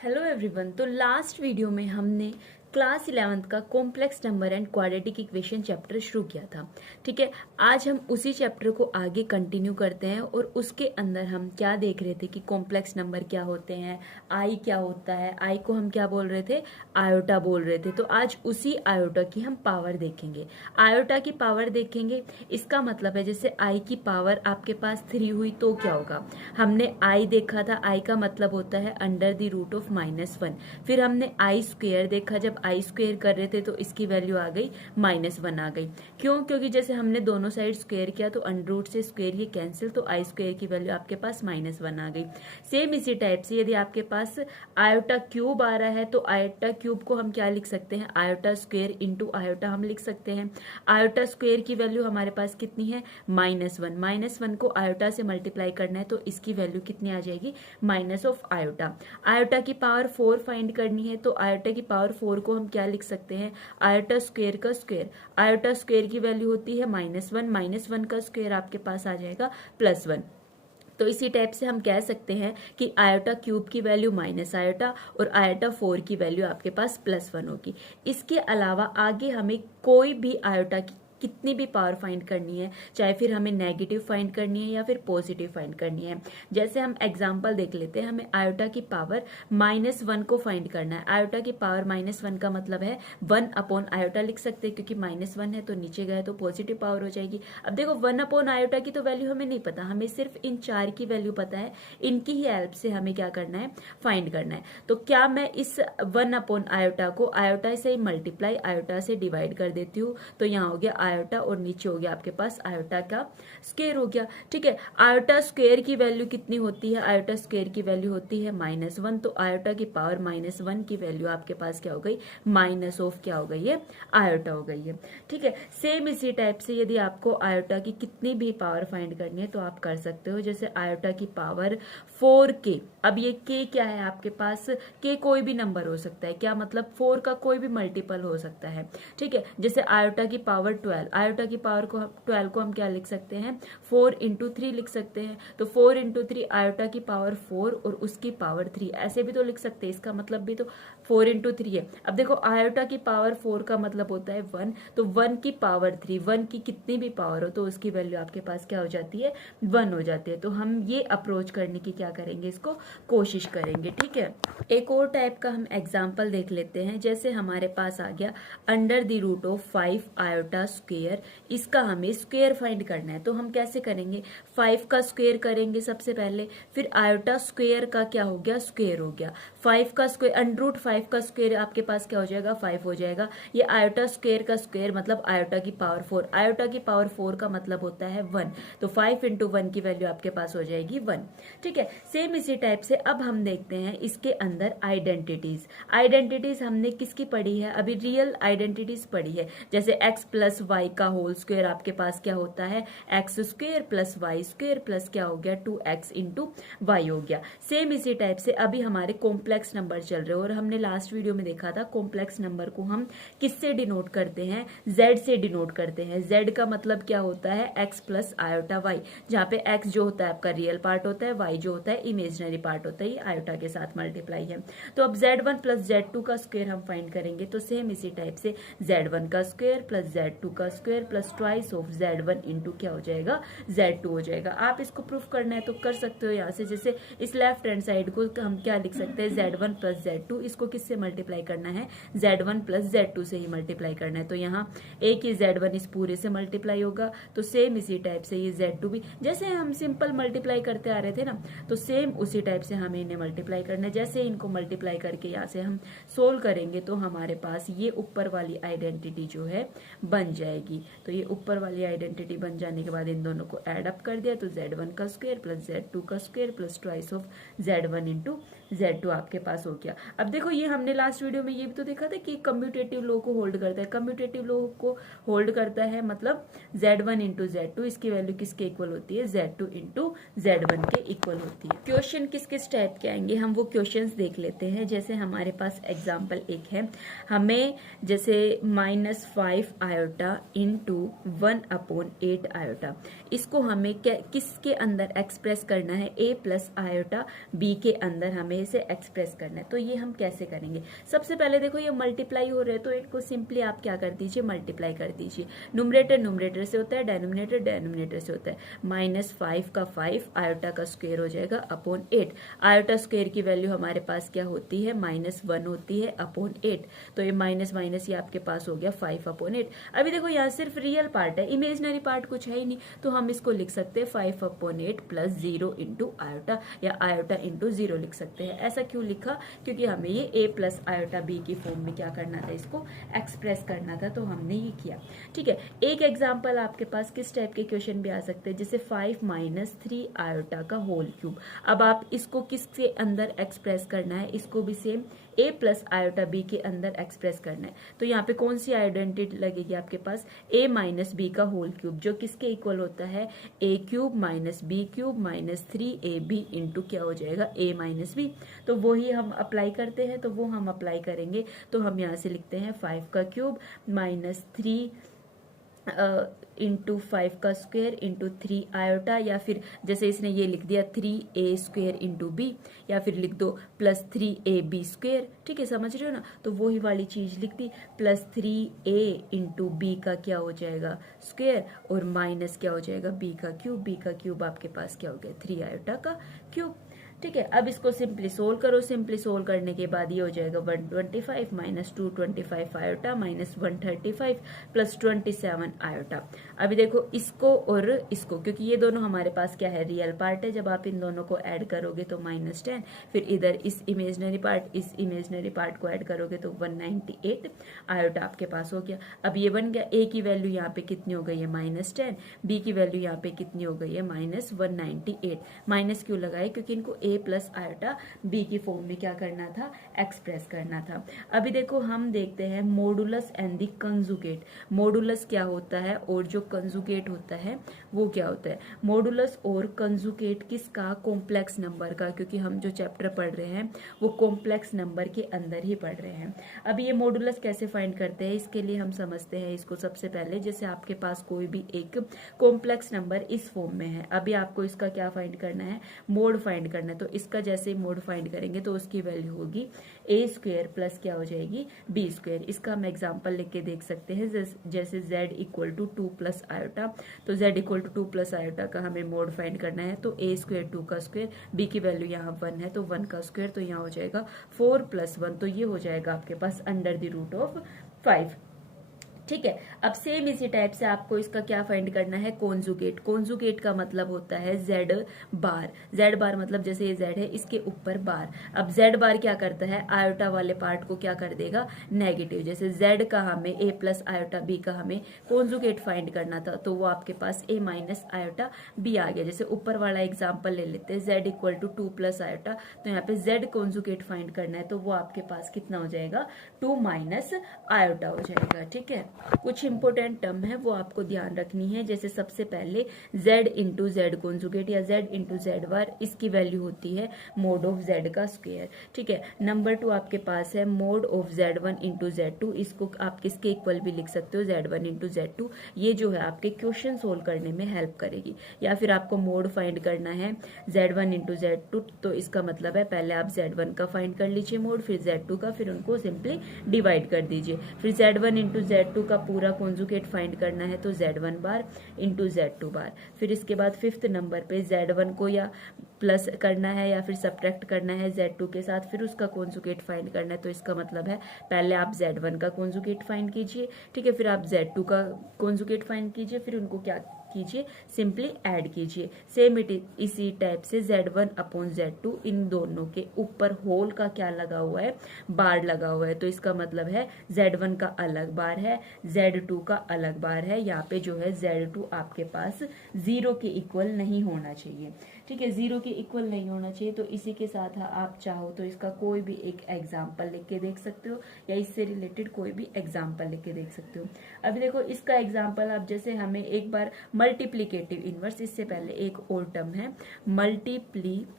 Hello everyone. तो last video में हमने क्लास 11th का complex number and quadratic equation chapter शुरू किया था। ठीक है, आज हम उसी चैप्टर को आगे कंटिन्यू करते हैं और उसके अंदर हम क्या देख रहे थे कि कॉम्प्लेक्स नंबर क्या होते हैं, आई क्या होता है, आई को हम क्या बोल रहे थे, आयोटा बोल रहे थे। तो आज उसी आयोटा की हम पावर देखेंगे, आयोटा की पावर देखेंगे। इसका मतलब है जैसे आई की पावर आपके पास 3 हुई तो क्या होगा। हमने आई देखा था, आई का मतलब होता है अंडर द रूट ऑफ -1। फिर हमने आई स्क्वेयर देखा, जब आई स्क्वेयर कर रहे थे तो इसकी वैल्यू आ गई -1 आ गई। क्यों? क्योंकि जैसे हमने दोनों साइड स्क्वेयर किया तो अंडर रूट से स्क्वेयर ये कैंसिल, तो आई स्क्वेयर की वैल्यू आपके पास -1 आ गई। सेम इसी टाइप से यदि आपके पास आयोटा क्यूब आ रहा है तो आयोटा क्यूब को हम क्या लिख सकते हैं, आयोटा स्क्वेयर इंटू आयोटा हम लिख सकते हैं। आयोटा स्क्वेयर की वैल्यू हमारे पास कितनी है, -1। -1 को आयोटा से मल्टीप्लाई करना है तो इसकी वैल्यू कितनी आ जाएगी, माइनस ऑफ आयोटा। आयोटा की पावर 4 फाइंड करनी है तो आयोटा की पावर 4 को हम क्या लिख सकते हैं, आयोटा स्क्वेयर का स्क्वेयर। आयोटा स्क्वेयर की वैल्यू होती है -1, -1 का स्क्वेयर आपके पास आ जाएगा +1। तो इसी टाइप से हम कह सकते हैं कि आयोटा क्यूब की वैल्यू माइनस आयोटा और आयोटा 4 की वैल्यू आपके पास +1 होगी। इसके अलावा आगे हमें कोई भी आयोटा की कितनी भी पावर फाइंड करनी है, चाहे फिर हमें नेगेटिव फाइंड करनी है या फिर पॉजिटिव फाइंड करनी है। जैसे हम एग्जांपल देख लेते हैं, हमें आयोटा की पावर -1 को फाइंड करना है। आयोटा की पावर -1 का मतलब है 1 अपॉन आयोटा लिख सकते हैं, क्योंकि -1 है तो नीचे गए तो पॉजिटिव पावर हो जाएगी। अब देखो 1 अपॉन आयोटा की तो वैल्यू हमें नहीं पता, हमें सिर्फ इन 4 की वैल्यू पता है, इनकी ही हेल्प से हमें क्या करना है, फाइंड करना है। तो क्या मैं इस 1 अपॉन आयोटा को आयोटा से मल्टीप्लाई आयोटा से डिवाइड कर देती हूँ, तो यहाँ हो गया आयोटा और नीचे हो गया आपके पास आयोटा का स्क्वायर हो गया। ठीक है, आयोटा स्क्वायर की वैल्यू कितनी होती है, आयोटा स्क्वायर की वैल्यू होती है -1, तो आयोटा की पावर -1 की वैल्यू आपके पास क्या हो गई, माइनस ऑफ क्या हो गई है, आयोटा हो गई है। ठीक है, सेम इसी टाइप से यदि आपको आयोटा की कितनी भी पावर फाइंड करनी है तो आप कर सकते हो। जैसे आयोटा की पावर 4k, अब ये k क्या है आपके पास, k कोई भी नंबर हो सकता है, क्या मतलब 4 का कोई भी मल्टीपल हो सकता है। ठीक है, जैसे आयोटा की पावर 12, आयोटा की पावर को 12 को हम क्या लिख सकते हैं, 4 इंटू 3 लिख सकते हैं। तो 4 इंटू 3 आयोटा की पावर 4 और उसकी पावर 3, ऐसे भी तो लिख सकते हैं, इसका मतलब भी तो 4 इंटू 3 है। अब देखो आयोटा की पावर 4 का मतलब होता है 1, तो 1 की पावर 3, 1 की कितनी भी पावर हो तो उसकी वैल्यू आपके पास क्या हो जाती है, 1 हो जाती है। तो हम ये अप्रोच करने की क्या करेंगे, इसको कोशिश करेंगे। ठीक है, एक और टाइप का हम एग्जाम्पल देख लेते हैं। जैसे हमारे पास आ गया under the root of 5 iota square, इसका हमें स्क्वेयर फाइंड करना है। तो हम कैसे करेंगे, 5 का स्क्वेयर करेंगे सबसे पहले, फिर आयोटा स्क्वेयर का क्या हो गया, स्क्वेयर हो गया। 5 का स्क्वेयर, अंडर रूट 5 का स्क्वेयर आपके पास क्या हो जाएगा, 5 हो जाएगा। ये आयोटा स्क्वेयर का स्क्वेयर मतलब आयोटा की पावर 4, आयोटा की पावर 4 का मतलब होता है 1, तो 5 इंटू 1 की वैल्यू आपके पास हो जाएगी 1। ठीक है, सेम इसी टाइप से अब हम देखते हैं इसके अंदर आइडेंटिटीज। आइडेंटिटीज हमने किसकी पढ़ी है, अभी रियल आइडेंटिटीज पढ़ी है। जैसे x प्लस वाई का होल स्क्वेयर आपके पास क्या होता है, x square plus y square plus क्या हो गया, 2x इंटू वाई हो गया। सेम इसी टाइप से अभी हमारे कॉम्प्लेक्स नंबर चल रहे हैं और हमने लास्ट वीडियो में देखा था कॉम्प्लेक्स नंबर को हम किससे डिनोट करते हैं, z से डिनोट करते हैं। z का मतलब क्या होता है, x प्लस आयोटा वाई, जहाँ पे x जो होता है आपका रियल पार्ट होता है, y जो होता है इमेजिनरी पार्ट होता है, ये आयोटा के साथ मल्टीप्लाई है। तो अब z1 प्लस z2 का स्क्वायर हम फाइंड करेंगे, तो सेम इसी टाइप से z1 का स्क्वायर प्लस z2 का square plus twice of z1 into क्या हो जाएगा, z2 हो जाएगा। आप इसको प्रूफ करना है तो कर सकते हो यहाँ से। जैसे इस लेफ्ट हैंड साइड को हम क्या लिख सकते हैं, z1 प्लस z2, इसको किससे मल्टीप्लाई करना है, z1 प्लस z2 से ही मल्टीप्लाई करना है। तो यहाँ एक ही z1 इस पूरे से मल्टीप्लाई होगा, तो सेम इसी टाइप से ये z2 भी, जैसे हम सिंपल मल्टीप्लाई करते आ रहे थे ना, तो सेम उसी टाइप से हमें इन्हें मल्टीप्लाई करना है। जैसे इनको मल्टीप्लाई करके यहाँ से हम सोल्व करेंगे तो हमारे पास ये ऊपर वाली आइडेंटिटी जो है बन जाएगी। तो ये ऊपर वाली आइडेंटिटी बन जाने के बाद इन दोनों को ऐड अप कर दिया तो z1 का स्क्वायर प्लस z2 का square plus twice of z1 into z2 आपके पास हो गया। अब देखो ये हमने लास्ट वीडियो में ये भी तो देखा था कि कम्यूटेटिव लो को होल्ड करता है, कम्यूटेटिव लो को होल्ड करता है मतलब z1 इंटू z2, इसकी वैल्यू किसके इक्वल होती है, z2 इंटू z1 के इक्वल होती है। क्वेश्चन किस किस टाइप के आएंगे हम वो क्वेश्चंस देख लेते हैं। जैसे हमारे पास एग्जाम्पल एक है, हमें जैसे -5 आयोटा इंटू 1/8 आयोटा, इसको हमें किसके अंदर एक्सप्रेस करना है, a प्लस आयोटा b के अंदर हमें ए से एक्सप्रेस करना है। तो ये हम कैसे करेंगे? सबसे पहले देखो ये मल्टीप्लाई हो रहे हैं तो इनको सिंपली आप क्या कर दीजिए, मल्टीप्लाई कर दीजिए। न्यूमरेटर न्यूमरेटर से होता है, डेनोमिनेटर डेनोमिनेटर से होता है। -5 का 5 आयोटा का स्क्वायर हो जाएगा अपॉन 8। आयोटा स्क्वायर की वैल्यू हमारे पास क्या होती है, -1 होती है अपॉन 8। तो ये माइनस माइनस ये आपके पास हो गया 5 अपॉन 8। अभी देखो यहाँ सिर्फ रियल पार्ट है, इमेजिनरी पार्ट कुछ है ही नहीं, तो हम इसको लिख सकते हैं 5 अपॉन 8 प्लस 0 इंटू आयोटा, या आयोटा इंटू 0 लिख सकते हैं। ऐसा क्यों लिखा? क्योंकि हमें ये a प्लस आयोटा b की फॉर्म में क्या करना था, इसको एक्सप्रेस करना था, तो हमने ये किया। ठीक है, एक एग्जाम्पल आपके पास किस टाइप के क्वेश्चन भी आ सकते हैं, जैसे 5 माइनस 3 आयोटा का होल क्यूब। अब आप इसको किसके अंदर एक्सप्रेस करना है, इसको भी same a plus iota b के अंदर एक्सप्रेस करना है। तो यहाँ पे कौन सी आइडेंटिटी लगेगी आपके पास, a माइनस बी का होल क्यूब, जो किसके इक्वल होता है, a cube minus b cube minus 3ab into क्या हो जाएगा, a माइनस बी। तो वही हम अप्लाई करते हैं, तो वो हम अप्लाई करेंगे। तो हम यहाँ से लिखते हैं 5 का क्यूब माइनस 3 इंटू 5 का स्क्वायर इंटू 3 आयोटा, या फिर जैसे इसने ये लिख दिया 3a स्क्वायर इंटू बी, या फिर लिख दो प्लस 3ab स्क्वायर। ठीक है, समझ रहे हो ना? तो वही वाली चीज लिख दी, प्लस 3a इंटू बी का क्या हो जाएगा, स्क्वायर, और माइनस क्या हो जाएगा, b का क्यूब। b का क्यूब आपके पास क्या हो गया, 3 आयोटा का क्यूब। ठीक है, अब इसको सिंपली सोल्व करो। सिंपली सोल्व करने के बाद ये हो जाएगा 125 minus 225 iota minus 135 plus 27 iota. अभी देखो इसको और इसको, क्योंकि ये दोनों हमारे पास क्या है, रियल पार्ट है। जब आप इन दोनों को ऐड करोगे तो -10, फिर इधर इस इमेजनरी पार्ट इस इमेजनरी पार्ट को ऐड करोगे तो 198 आयोटा आपके पास हो गया। अब ये बन गया, a की वैल्यू यहाँ पे कितनी हो गई है, -10, b की वैल्यू यहाँ पे कितनी हो गई है, -198। माइनस क्यों लगाए, क्योंकि इनको a प्लस आयोटा b की फॉर्म में क्या करना था, एक्सप्रेस करना था। अभी देखो हम देखते हैं modulus and the conjugate. Modulus क्या होता है और जो कंजुगेट होता है वो क्या होता है। मॉडुलस और कंजुगेट किसका, कॉम्प्लेक्स नंबर का, क्योंकि हम जो चैप्टर पढ़ रहे हैं वो कॉम्प्लेक्स नंबर के अंदर ही पढ़ रहे हैं। अब ये मॉडुलस कैसे फाइंड करते हैं, इसके लिए हम समझते हैं इसको। सबसे पहले जैसे आपके पास कोई भी एक कॉम्प्लेक्स नंबर इस फॉर्म में है, अभी आपको इसका क्या फाइंड करना है, मोड फाइंड करना है। तो इसका जैसे मोड फाइंड करेंगे तो उसकी वैल्यू होगी a स्क्वायर प्लस क्या हो जाएगी, b स्क्वायर। इसका हम एग्जांपल लेके देख सकते हैं, जैसे z equal to 2 plus iota. तो z equal to 2 plus iota का हमें मोड फाइंड करना है, तो a स्क्वायर 2 का स्क्वायर, b की वैल्यू यहाँ 1 है तो 1 का स्क्वायर, तो यहाँ हो जाएगा 4 + 1, तो ये हो जाएगा आपके पास √5। ठीक है, अब सेम इसी टाइप से आपको इसका क्या फाइंड करना है, कॉन्जुगेट। कॉन्जुगेट का मतलब होता है z बार। z बार मतलब जैसे ये z है इसके ऊपर बार। अब z बार क्या करता है, आयोटा वाले पार्ट को क्या कर देगा, नेगेटिव। जैसे z का हमें a प्लस आयोटा b का हमें कॉन्जुगेट फाइंड करना था, तो वो आपके पास a माइनस आयोटा b आ गया। जैसे ऊपर वाला एग्जाम्पल ले लेते हैं, z equal to 2 plus iota, तो यहाँ पे z कॉन्जुगेट फाइंड करना है, तो वो आपके पास कितना हो जाएगा, 2 माइनस आयोटा हो जाएगा। ठीक है, कुछ इंपोर्टेंट टर्म है वो आपको ध्यान रखनी है। जैसे सबसे पहले z इंटू जेड कॉन्जुगेट या z इंटू जेड बार, इसकी वैल्यू होती है मोड ऑफ z का स्क्वायर। ठीक है, नंबर 2 आपके पास है mode of z1 into z2, इसको आप किसके इक्वल भी लिख सकते हो, z1 इंटू z2। ये जो है आपके क्वेश्चन सोल्व करने में हेल्प करेगी। या फिर आपको मोड फाइंड करना है z1 इंटू z2, तो इसका मतलब है पहले आप z1 का फाइंड कर लीजिए मोड, फिर z2 का, फिर उनको सिंपली डिवाइड कर दीजिए। फिर z1 इंटू z2 का पूरा कॉन्जुगेट फाइंड करना है, तो z1 बार इंटू z2 बार। फिर इसके बाद 5th नंबर पे z1 को या प्लस करना है या फिर सब्ट्रैक्ट करना है z2 के साथ, फिर उसका कॉन्जुगेट फाइंड करना है। तो इसका मतलब है पहले आप z1 का कॉन्जुगेट फाइंड कीजिए, ठीक है, फिर आप z2 का कॉन्जुगेट फाइंड कीजिए, फिर उनको क्या कीजिए, सिंपली ऐड कीजिए। सेम इसी टाइप से z1 अपॉन z2, इन दोनों के ऊपर होल का क्या लगा हुआ है, बार लगा हुआ है। तो इसका मतलब है z1 का अलग बार है, z2 का अलग बार है। यहाँ पे जो है z2 आपके पास 0 के इक्वल नहीं होना चाहिए। ठीक है, 0 के इक्वल नहीं होना चाहिए। तो इसी के साथ आप चाहो तो इसका कोई भी एक एग्जाम्पल लिख के देख सकते हो, या इससे रिलेटेड कोई भी एग्जाम्पल लिख के देख सकते हो। अभी देखो इसका एग्जाम्पल, आप जैसे हमें एक बार मल्टीप्लीकेटिव इनवर्स, इससे पहले एक और टर्म है मल्टीप्लीकेटिव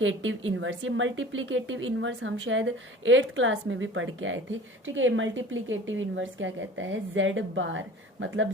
मल्टीप्लीकेटिव इनवर्स। ये मल्टीप्लीकेटिव इनवर्स हम शायद 8th क्लास में भी पढ़ के आए थे। ठीक है, मल्टीप्लीकेटिव इनवर्स क्या कहता है, z बार मतलब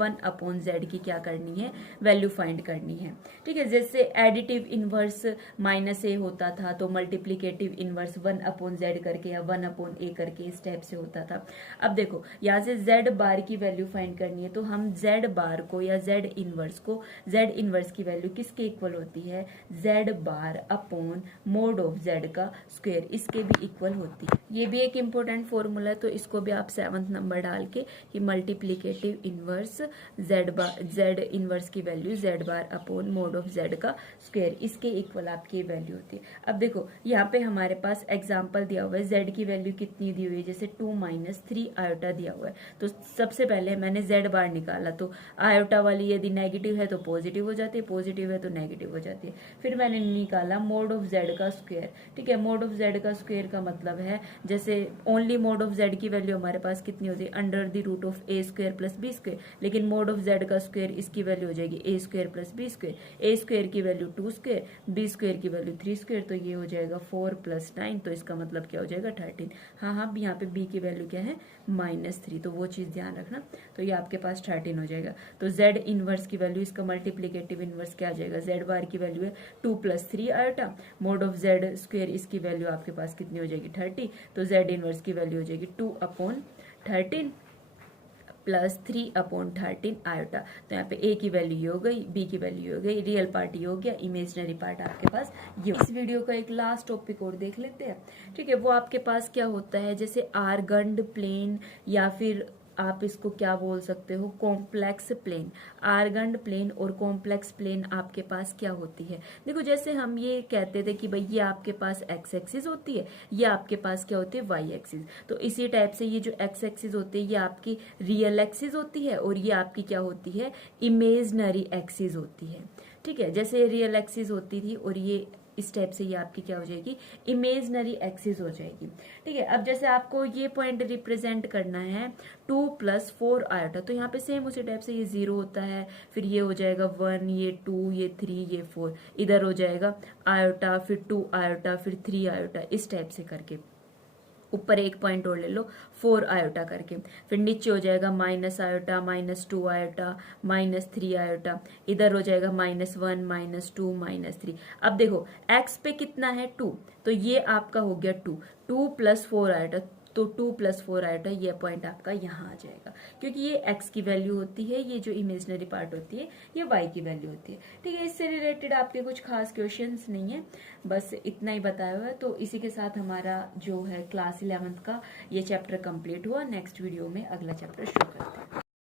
1/z की क्या करनी है, वैल्यू फाइंड करनी है। ठीक है, जैसे एडिटिव इनवर्स -a होता था तो मल्टीप्लीकेटिव इनवर्स 1/z करके या 1/a करके इस टाइप से होता था। अब देखो यहाँ से z बार की वैल्यू फाइंड करनी है तो हम z बार को या z इनवर्स की वैल्यू किसके इक्वल होती है, z bar upon mode of z का स्क्वायर, इसके भी इक्वल होती है। ये भी एक इंपॉर्टेंट फॉर्मूला है तो इसको भी आप 7th नंबर डाल के कि मल्टीप्लीकेटिव इनवर्स z इनवर्स की value z bar upon mode of z का स्क्वायर, इसके इक्वल आपकी वैल्यू होती है। अब देखो यहाँ पे हमारे पास एग्जांपल दिया हुआ है, z की वैल्यू कितनी दी हुई है, जैसे 2 - 3 आयोटा दिया हुआ है। तो सबसे पहले मैंने z बार निकाला तो आयोटा वाली यदि नेगेटिव है तो पॉजिटिव हो जाती है, पॉजिटिव है तो नेगेटिव हो जाती है। फिर मैंने निकाला मोड ऑफ z का स्क्वायर। ठीक है, मोड ऑफ z का स्क्वायर का मतलब है जैसे ओनली मोड ऑफ z की वैल्यू हमारे पास कितनी होती है, √√a² + b², लेकिन मोड ऑफ z का स्क्वायर इसकी वैल्यू हो जाएगी a² + b², a² की वैल्यू 2², b² की वैल्यू 3², तो ये हो जाएगा 4 + 9, तो इसका मतलब क्या हो जाएगा 13। हाँ, यहाँ पे b की वैल्यू क्या है, -3, तो वो चीज ध्यान रखना। तो ये आपके पास 13 हो जाएगा। तो z इनवर्स की वैल्यू, इसका मल्टीप्लीकेटिव इनवर्स क्या आ जाएगा, z बार की वैल्यू है 2 + 3 iota, mode of z square इसकी वैल्यू आपके पास कितनी हो जाएगी 30, तो z इनवर्स की वैल्यू हो जाएगी 2/13 + 3/13 आयोटा। तो यहाँ पे a की वैल्यू ये हो गई, b की वैल्यू हो गई, रियल पार्ट ये हो गया, इमेजिनरी पार्ट आपके पास ये। इस वीडियो का एक लास्ट टॉपिक और देख लेते हैं। ठीक है, वो आपके पास क्या होता है, जैसे आर्गन्ड प्लेन या फिर आप इसको क्या बोल सकते हो, कॉम्प्लेक्स प्लेन। आर्गन्ड प्लेन और कॉम्प्लेक्स प्लेन आपके पास क्या होती है, देखो जैसे हम ये कहते थे कि भाई ये आपके पास x एक्सिस होती है, ये आपके पास क्या होती है y एक्सिस। तो इसी टाइप से ये जो x एक्सिस होती है ये आपकी रियल एक्सिस होती है और ये आपकी क्या होती है, इमेजनरी एक्सिस होती है। ठीक है, जैसे रियल एक्सिस होती थी और ये इस टाइप से ये आपकी क्या हो जाएगी, इमेजनरी एक्सिस हो जाएगी। ठीक है, अब जैसे आपको ये पॉइंट रिप्रेजेंट करना है 2 + 4 आयोटा, तो यहाँ पे सेम उसी टाइप से ये 0 होता है, फिर ये हो जाएगा 1, ये 2, ये 3, ये 4, इधर हो जाएगा आयोटा, फिर 2 आयोटा, फिर 3 आयोटा, इस टाइप से करके ऊपर एक पॉइंट और ले लो 4 आयोटा करके, फिर नीचे हो जाएगा -आयोटा, -2 आयोटा, -3 आयोटा, इधर हो जाएगा -1, -2, -3। अब देखो x पे कितना है 2, तो ये आपका हो गया 2 + 4 आयोटा, तो 2 + 4 आयोटा ये पॉइंट आपका यहाँ आ जाएगा, क्योंकि ये x की वैल्यू होती है, ये जो इमेजिनरी पार्ट होती है ये y की वैल्यू होती है। ठीक है, इससे रिलेटेड आपके कुछ खास क्वेश्चंस नहीं है, बस इतना ही बताया हुआ है। तो इसी के साथ हमारा जो है क्लास 11th का ये चैप्टर कंप्लीट हुआ। नेक्स्ट वीडियो में अगला चैप्टर शुरू करते हैं।